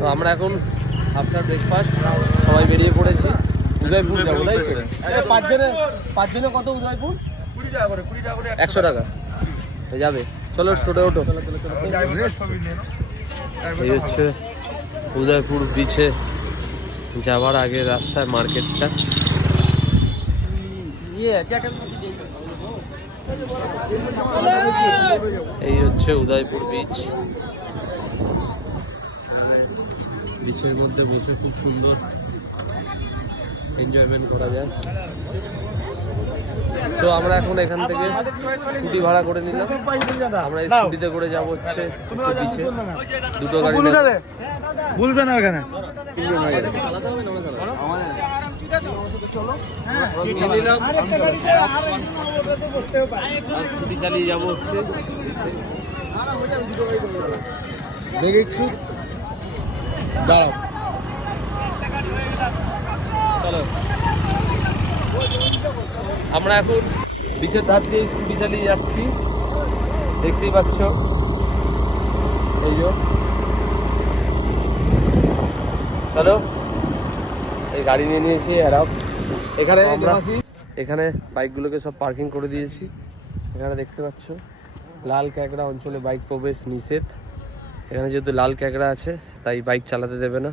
তো আমরা এখন আফটার ব্রেকফাস্ট সবাই বেরিয়ে পড়েছি উদয়পুর যাবো, তাই তো? পাঁচজনে কত উদয়পুর? 100 টাকা যাবে। চলো টোটো ওটো। এই হচ্ছে উদয়পুর বিচে যাওয়ার আগে রাস্তায় মার্কেটটা। এই হচ্ছে উদয়পুর বিচ। বিচের মধ্যে বসে খুব সুন্দর এনজয়মেন্ট করা যায়। তো আমরা এখন এখান থেকে স্কুটি ভাড়া করে নিলাম। আমরা এই স্কুটিতে করে যাব হচ্ছে একটু বিচে। দুটো গাড়ি ভুলবে না ওখানে। স্কুটি চালিয়ে যাবো হচ্ছে একটু দাঁড়াও। চলো আমরা এখন বিচের ধার দিয়ে স্কুটি চালিয়ে যাচ্ছি, দেখতেই পাচ্ছ। এই যে চলো, এই গাড়ি নিয়ে নিয়েছি অ্যারক্স। এখানে বাইকগুলোকে সব পার্কিং করে দিয়েছি। এখানে দেখতে পাচ্ছ লাল ক্যাকড়া অঞ্চলে বাইক প্রবেশ নিষেধ। এখানে যেহেতু লাল ক্যাকড়া আছে তাই বাইক চালাতে দেবে না।